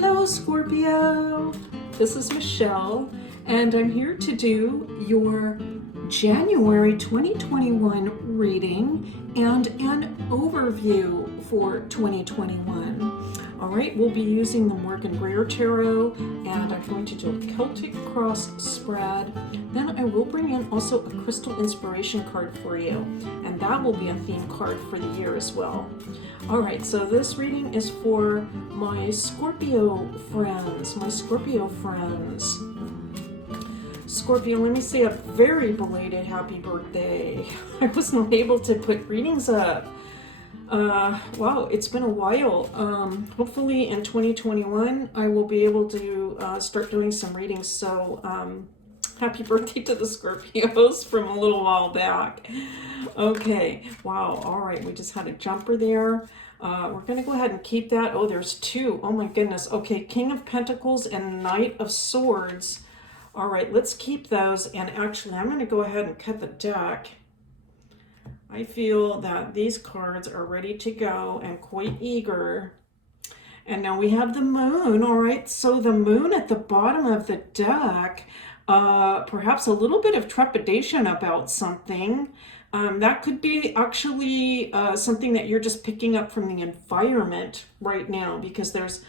Hello Scorpio, this is Michelle and I'm here to do your January 2021 reading and an overview for 2021. Alright, we'll be using the Morgan Greer Tarot and I'm going to do a Celtic Cross spread. Then I will bring in also a crystal inspiration card for you, and that will be a theme card for the year as well. Alright, so this reading is for my Scorpio friends, Scorpio, let me say a very belated happy birthday. I was not able to put readings up. Wow, it's been a while. Hopefully in 2021 I will be able to start doing some readings. So happy birthday to the Scorpios from a little while back. Okay, wow, all right, we just had a jumper there. We're going to go ahead and keep that. Oh, there's two. Oh my goodness. Okay, King of Pentacles and Knight of Swords. All right, let's keep those. And actually, I'm going to go ahead and cut the deck. I feel that these cards are ready to go and quite eager. And now we have the moon. All right, so the moon at the bottom of the deck, perhaps a little bit of trepidation about something. That could be actually something that you're just picking up from the environment right now, because there's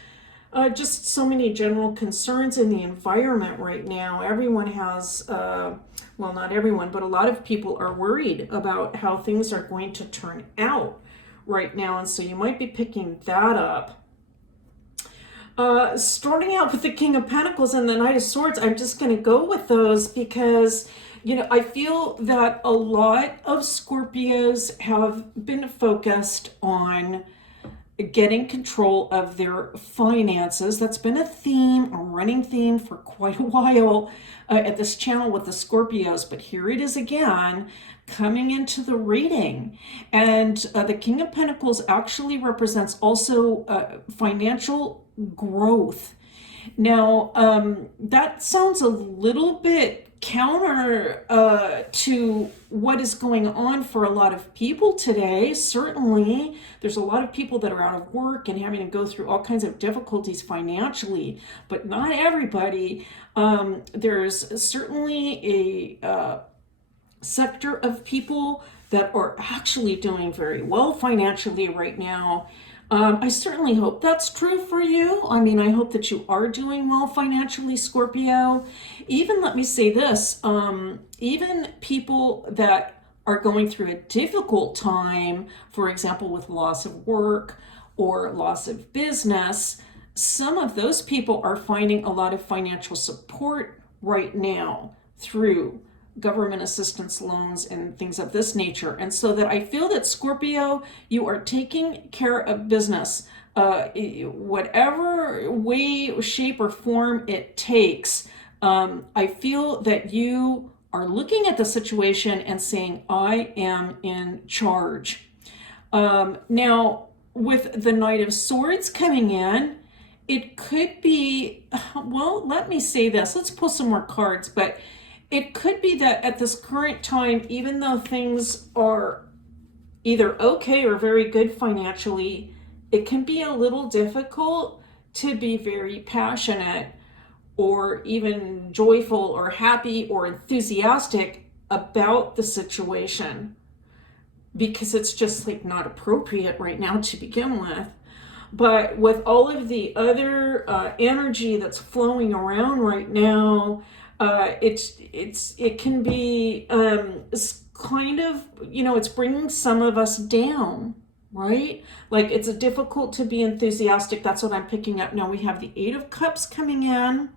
just so many general concerns in the environment right now. Everyone has, well, not everyone, but a lot of people are worried about how things are going to turn out right now. And so you might be picking that up. Starting out with the King of Pentacles and the Knight of Swords, I'm just going to go with those because, you know, I feel that a lot of Scorpios have been focused on getting control of their finances. That's been a theme, a running theme for quite a while at this channel with the Scorpios, but here it is again coming into the reading. And the King of Pentacles actually represents also financial growth. Now, that sounds a little bit counter to what is going on for a lot of people today. Certainly, there's a lot of people that are out of work and having to go through all kinds of difficulties financially, but not everybody. There's certainly a sector of people that are actually doing very well financially right now. I certainly hope that's true for you. I mean, I hope that you are doing well financially, Scorpio. Even let me say this, even people that are going through a difficult time, for example, with loss of work or loss of business, some of those people are finding a lot of financial support right now through government assistance loans and things of this nature. And so that I feel that Scorpio, you are taking care of business, whatever way, shape, or form it takes. I feel that you are looking at the situation and saying, I am in charge. Now, with the Knight of Swords coming in, it could be, well, let me say this. Let's pull some more cards, but it could be that at this current time, even though things are either okay or very good financially, it can be a little difficult to be very passionate or even joyful or happy or enthusiastic about the situation, because it's just like not appropriate right now to begin with. But with all of the other energy that's flowing around right now, it can be kind of, you know, it's bringing some of us down, right? Like it's difficult to be enthusiastic. That's what I'm picking up. Now we have the Eight of Cups coming in.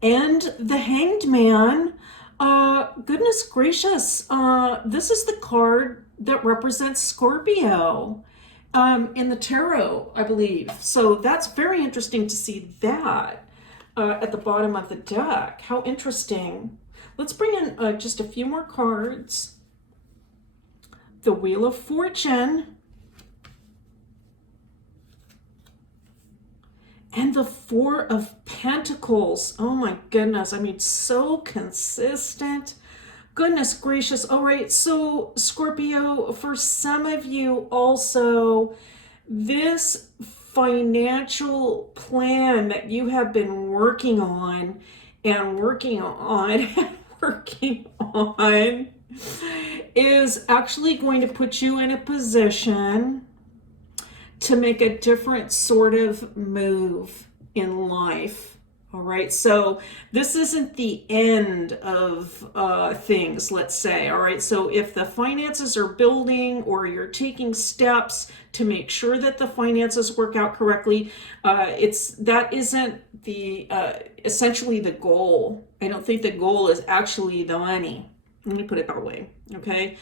And the Hanged Man. Goodness gracious. This is the card that represents Scorpio. In the tarot, I believe. So that's very interesting to see that at the bottom of the deck. How interesting. Let's bring in just a few more cards. The Wheel of Fortune. And the Four of Pentacles. Oh my goodness. I mean, so consistent. Goodness gracious. All right, so Scorpio, for some of you also, this financial plan that you have been working on and working on and working on is actually going to put you in a position to make a different sort of move in life. All right, so this isn't the end of things, let's say. All right, so if the finances are building or you're taking steps to make sure that the finances work out correctly, that isn't the essentially the goal. I don't think the goal is actually the money. Let me put it that way, okay?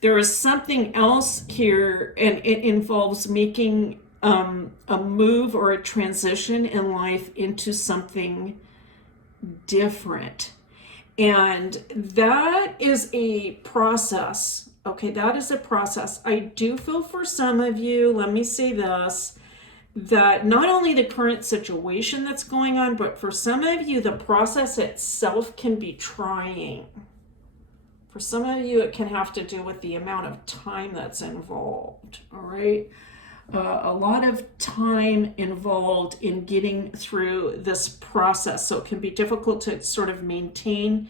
There is something else here, and it involves making a move or a transition in life into something different. And that is a process. Okay, that is a process. I do feel for some of you, let me say this, that not only the current situation that's going on, but for some of you, the process itself can be trying. For some of you, it can have to do with the amount of time that's involved, all right? A lot of time involved in getting through this process. So it can be difficult to sort of maintain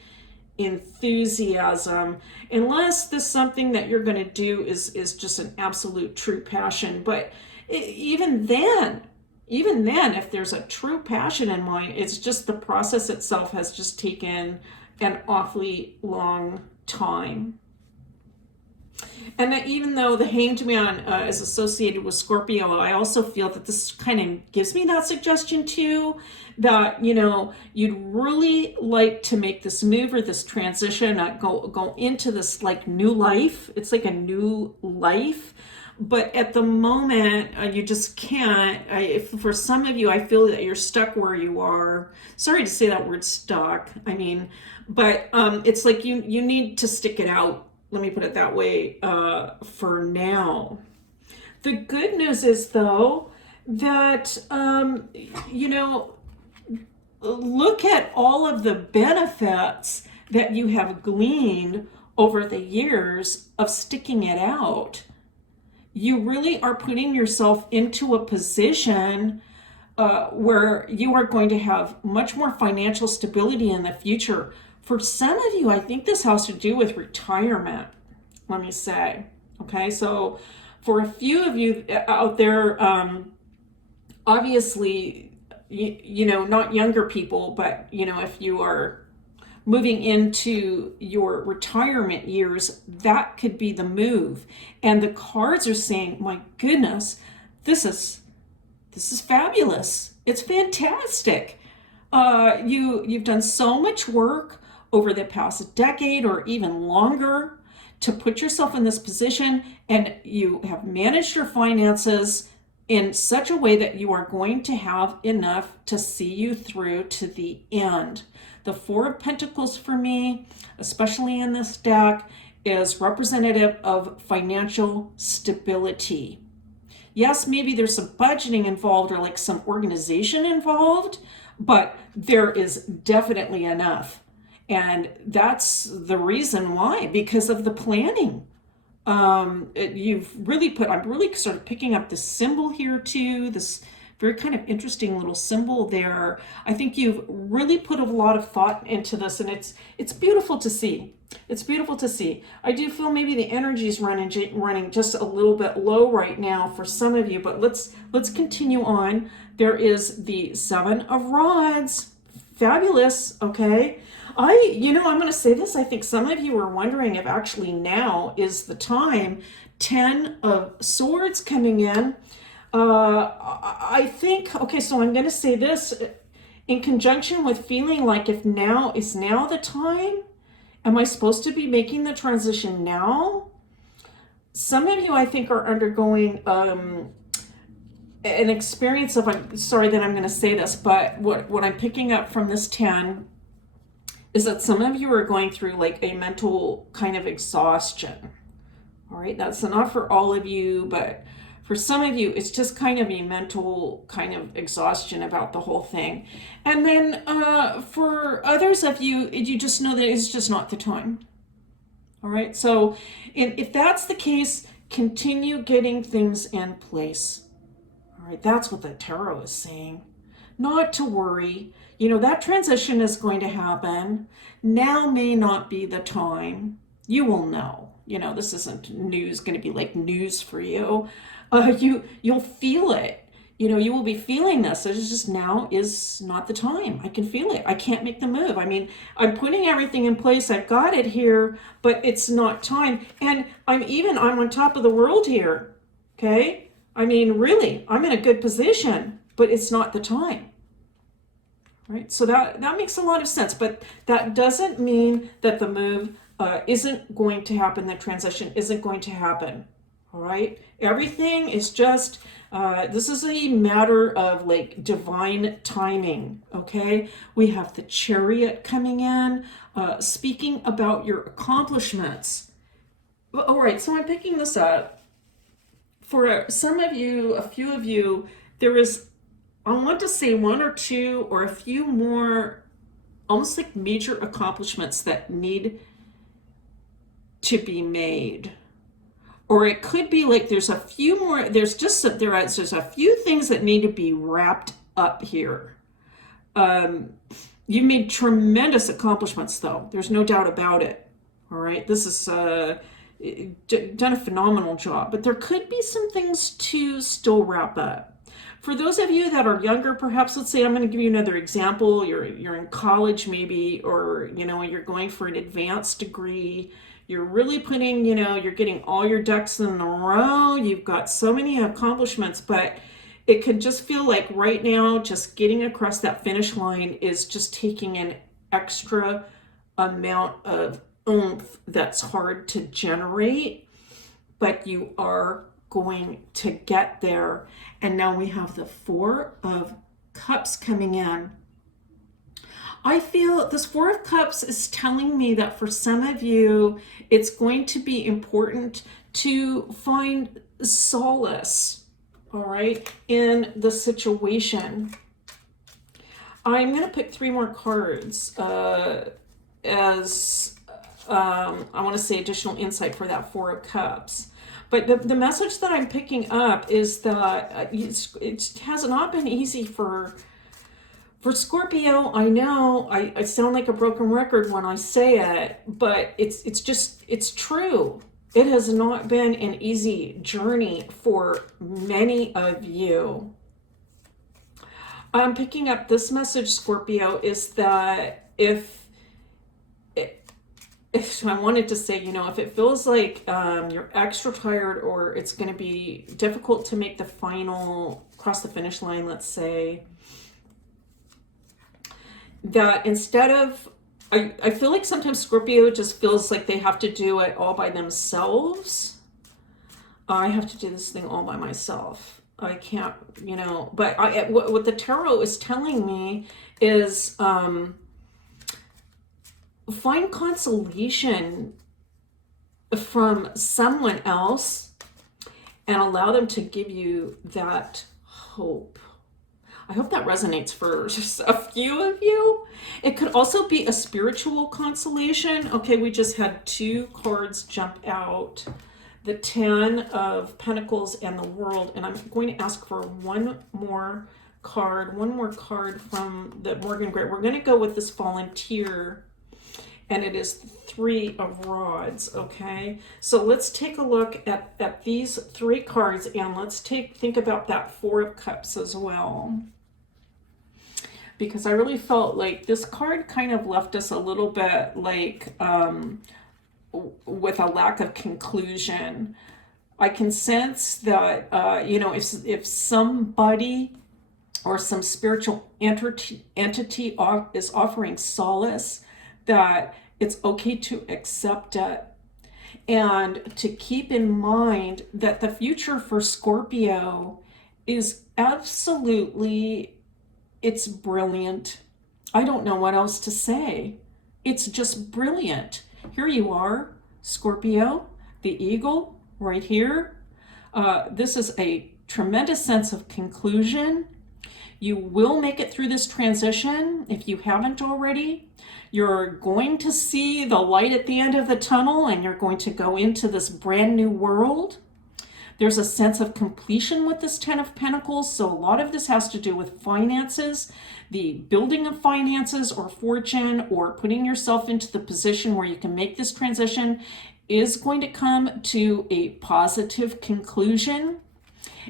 enthusiasm unless this something that you're going to do is just an absolute true passion. But even then, if there's a true passion in mind, it's just the process itself has just taken an awfully long time. And that even though the Hanged Man is associated with Scorpio, I also feel that this kind of gives me that suggestion too, that, you know, you'd really like to make this move or this transition, go into this like new life. It's like a new life. But at the moment, you just can't. For some of you, I feel that you're stuck where you are. Sorry to say that word stuck. I mean, but it's like you need to stick it out. Let me put it that way for now. The good news is, though, that, you know, look at all of the benefits that you have gleaned over the years of sticking it out. You really are putting yourself into a position where you are going to have much more financial stability in the future. For some of you, I think this has to do with retirement, let me say. Okay, so for a few of you out there, obviously, you know, not younger people, but, you know, if you are moving into your retirement years, that could be the move. And the cards are saying, my goodness, this is fabulous. It's fantastic. You've done so much work over the past decade or even longer to put yourself in this position, and you have managed your finances in such a way that you are going to have enough to see you through to the end. The Four of Pentacles for me, especially in this deck, is representative of financial stability. Yes, maybe there's some budgeting involved or like some organization involved, but there is definitely enough. And that's the reason why, because of the planning. You've really I'm really sort of picking up this symbol here too, this very kind of interesting little symbol there. I think you've really put a lot of thought into this, and it's beautiful to see. It's beautiful to see. I do feel maybe the energy is running just a little bit low right now for some of you, but let's continue on. There is the Seven of Rods. Fabulous, okay? I'm going to say this. I think some of you are wondering if actually now is the time. 10 of Swords coming in. I think, okay, so I'm going to say this in conjunction with feeling like if now is now the time. Am I supposed to be making the transition now? Some of you, I think, are undergoing an experience of, I'm sorry that I'm going to say this, but what I'm picking up from this 10 is that some of you are going through like a mental kind of exhaustion. All right, that's not for all of you, but for some of you, it's just kind of a mental kind of exhaustion about the whole thing. And then for others of you, you just know that it's just not the time. All right, so if that's the case, continue getting things in place. All right, that's what the tarot is saying. Not to worry. You know, that transition is going to happen. Now may not be the time. You will know. You know, this isn't news going to be like news for you. You'll feel it. You know, you will be feeling this. It's just now is not the time. I can feel it. I can't make the move. I mean, I'm putting everything in place. I've got it here, but it's not time. And I'm on top of the world here. Okay? I mean, really, I'm in a good position, but it's not the time. Right? So that makes a lot of sense, but that doesn't mean that the move isn't going to happen, the transition isn't going to happen. All right? Everything is just, this is a matter of like divine timing, okay? We have the Chariot coming in, speaking about your accomplishments. All right, so I'm picking this up. For some of you, a few of you, there is, I want to say one or two or a few more almost like major accomplishments that need to be made. Or it could be like there's a few more, there's a few things that need to be wrapped up here. You've made tremendous accomplishments though. There's no doubt about it. All right. This is done a phenomenal job, but there could be some things to still wrap up. For those of you that are younger, perhaps, let's say I'm going to give you another example. You're in college maybe, or, you know, you're going for an advanced degree. You're really putting, you know, you're getting all your ducks in a row. You've got so many accomplishments, but it could just feel like right now, just getting across that finish line is just taking an extra amount of oomph that's hard to generate, but you are going to get there. And now we have the Four of Cups coming in. I feel this Four of Cups is telling me that for some of you, it's going to be important to find solace, all right, in the situation. I'm going to pick three more cards as I want to say additional insight for that Four of Cups. But the message that I'm picking up is that it has not been easy for Scorpio. I know I sound like a broken record when I say it, but it's true. It has not been an easy journey for many of you. I'm picking up this message, Scorpio, is that if I wanted to say, you know, if it feels like you're extra tired or it's going to be difficult to make the final, cross the finish line, let's say, that instead of, I feel like sometimes Scorpio just feels like they have to do it all by themselves. I have to do this thing all by myself. I can't, you know, but what the tarot is telling me is find consolation from someone else and allow them to give you that hope. I hope that resonates for just a few of you. It could also be a spiritual consolation. Okay, we just had two cards jump out. The Ten of Pentacles and the World. And I'm going to ask for one more card from the Morgan Gray. We're going to go with this Volunteer. And it is Three of Rods, okay? So let's take a look at these three cards, and let's think about that Four of Cups as well. Because I really felt like this card kind of left us a little bit like with a lack of conclusion. I can sense that, you know, if somebody or some spiritual entity is offering solace, that it's okay to accept it and to keep in mind that the future for Scorpio is absolutely, it's brilliant. I don't know what else to say. It's just brilliant. Here you are, Scorpio, the Eagle, right here. This is a tremendous sense of conclusion. You will make it through this transition if you haven't already. You're going to see the light at the end of the tunnel, and you're going to go into this brand new world. There's a sense of completion with this Ten of Pentacles. So a lot of this has to do with finances, the building of finances or fortune, or putting yourself into the position where you can make this transition is going to come to a positive conclusion.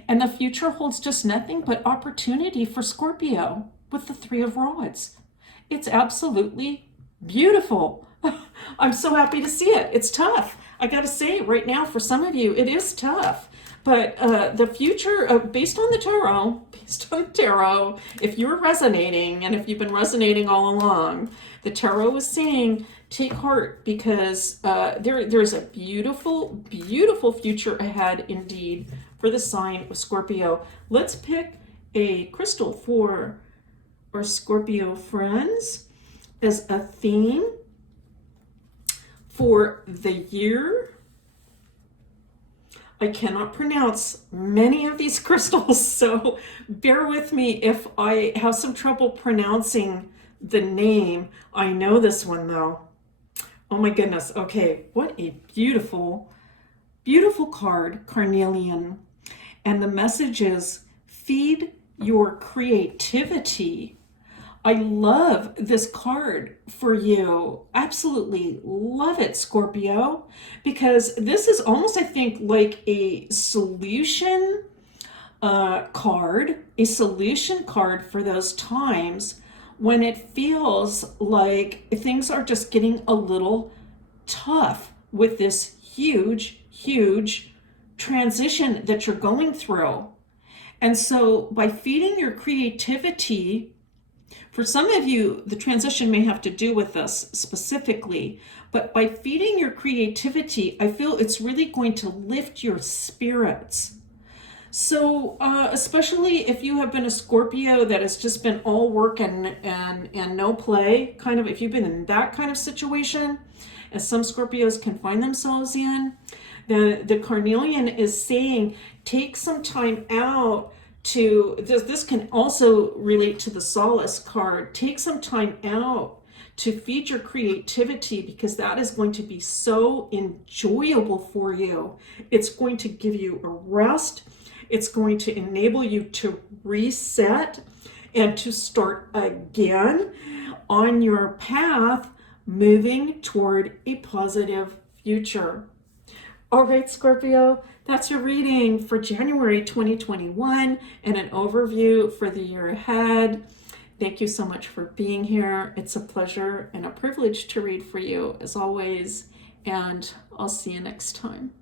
And the future holds just nothing but opportunity for Scorpio with the Three of Rods. It's absolutely beautiful. I'm so happy to see it. It's tough. I got to say right now, for some of you, it is tough. But the future, based on the tarot, if you're resonating, and if you've been resonating all along, the tarot is saying, take heart, because there's a beautiful, beautiful future ahead indeed for the sign of Scorpio. Let's pick a crystal for our Scorpio friends as a theme for the year. I cannot pronounce many of these crystals, so bear with me if I have some trouble pronouncing the name. I know this one though. Oh my goodness. Okay, what a beautiful, beautiful card, Carnelian. And the message is, feed your creativity. I love this card for you. Absolutely love it, Scorpio, because this is almost, I think, like a solution card, a solution card for those times when it feels like things are just getting a little tough with this huge, huge transition that you're going through. And so by feeding your creativity, for some of you, the transition may have to do with this specifically, but by feeding your creativity, I feel it's really going to lift your spirits. So especially if you have been a Scorpio that has just been all work and no play, kind of, if you've been in that kind of situation, as some Scorpios can find themselves in, the Carnelian is saying, take some time out to, this can also relate to the Solace card, take some time out to feed your creativity, because that is going to be so enjoyable for you. It's going to give you a rest. It's going to enable you to reset and to start again on your path, moving toward a positive future. All right, Scorpio, that's your reading for January 2021 and an overview for the year ahead. Thank you so much for being here. It's a pleasure and a privilege to read for you, as always, and I'll see you next time.